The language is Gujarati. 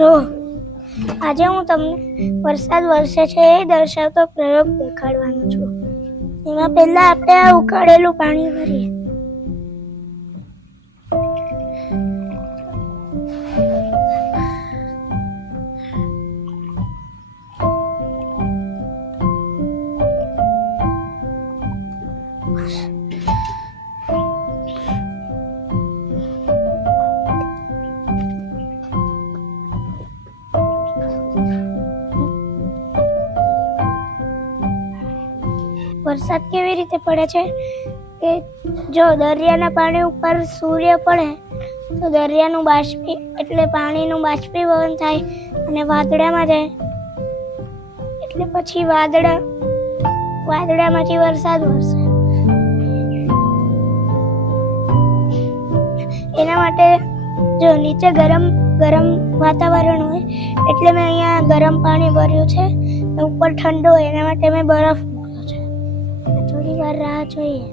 જો આજે હું તમને વરસાદ વરસે છે એ દર્શાવતો પ્રયોગ દેખાડવાનો છું. એમાં પહેલા આપણે આ ઉકાળેલું પાણી ભરીએ. વરસાદ કેવી રીતે પડે છે કે જો દરિયાના પાણી ઉપર સૂર્ય પડે તો દરિયાનું એટલે પાણીનું બાષ્પીભવન થાય અને વાદળામાં જાય એટલે પછી વાદળામાંથી વરસાદ વરસે. એના માટે જો નીચે ગરમ વાતાવરણ હોય એટલે મેં અહીંયા ગરમ પાણી ભર્યું છે, ઉપર ઠંડુ હોય એના માટે મેં બરફ મૂક્યો છે. થોડી વાર રાહ જોઈએ.